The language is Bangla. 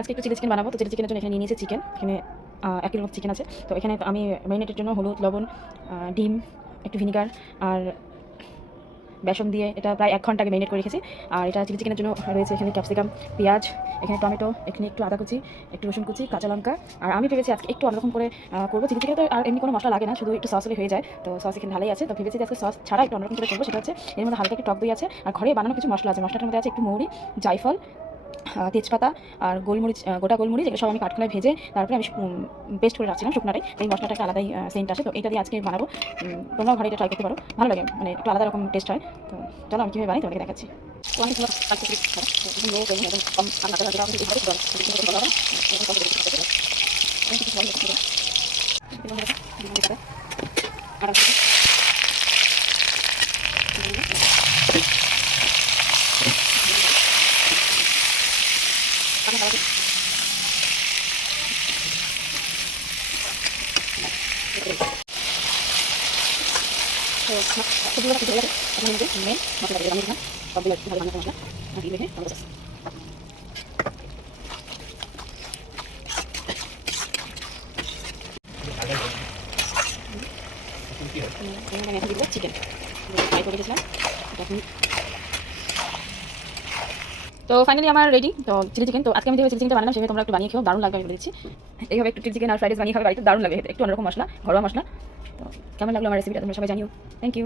আজকে একটু চিলি চিকেন বানাবো। তো চিলি চিকেনের জন্য এখানে নিয়ে নিয়েছি চিকেন। এখানে 1 কিলো চিকেন আছে। তো এখানে আমি ম্যারিনেটের জন্য হলুদ, লবণ, ডিম, একটু ভিনিগার আর বেসন দিয়ে এটা প্রায় 1 ঘন্টা আগে ম্যারিনেট করে রেখেছি। আর এটা চিলি চিকেনের জন্য রয়েছে এখানে ক্যাপসিকাম, পেঁয়াজ, এখানে টমেটো, এখানে একটু আদা কুচি, একটু রসুন কুচি, কাঁচা লঙ্কা। আর আমি ভেবেছি আজকে একটু অন্যরকম করে করবো। চিলি চিকেনে তো আর এমনি কোনো মশলা লাগে না, শুধু একটু সস হলে হয়ে যায়। তো সস এখানে ঢালাই আছে। তো ভেবেছি যে আজকে সস ছাড়া একটু অন্যরকম করে করবো। সেটা হচ্ছে এর মধ্যে হালকা একটু টক দই আছে আর ঘরে বানানো কিছু মশলা আছে। মশলাটার মধ্যে আছে একটু মৌরি, জায়ফল, তেজপাতা আর গোলমরিচ, গোটা গোলমরিচ, এগুলো সব আমি কাঠখোলায় ভেজে তারপরে আমি পেস্ট করে রাখছিলাম শুকনাটাই। এই মশলাটা একটা আলাদাই সেন্ট আসে। তো এটা দিয়ে আজকে বানাবো। তোমরাও ঘরে এটা ট্রাই করতে পারো, ভালো লাগে, মানে একটু আলাদা রকম টেস্ট হয়। তো চলো আমি কীভাবে বানাই তোমাকে দেখাচ্ছি। তো আমি সবগুলো কিছু হয়ে গেছে। এখন আমি মেন মশলা দিয়ে বানিয়ে দিলাম। সবগুলো একটু ভালো বানাতে মশলা দিয়ে রেখে বানাবো। আমি এখন দিব চিকেন ফ্রাই করে রেখেছিলাম। তো ফাইনালি আমার রেডি তো চিলি চিকেন। তো আজকে আমি যে চিলি চিকেনটা বানালাম সেভাবে তোমরা একটু বানিয়ে খেও, দারুণ লাগবে আমি বলে দিচ্ছি। এইভাবে একটু চিলি চিকেন আর ফ্রাইড রাইস বানিয়ে খাবে বাড়িতে, দারুণ লাগবে। একটু অন্যরকম মশলা, ঘরোয়া মশলা। তো কেমন লাগলো আমার রেসিপিটা তোমরা সবাই জানিও। Thank you.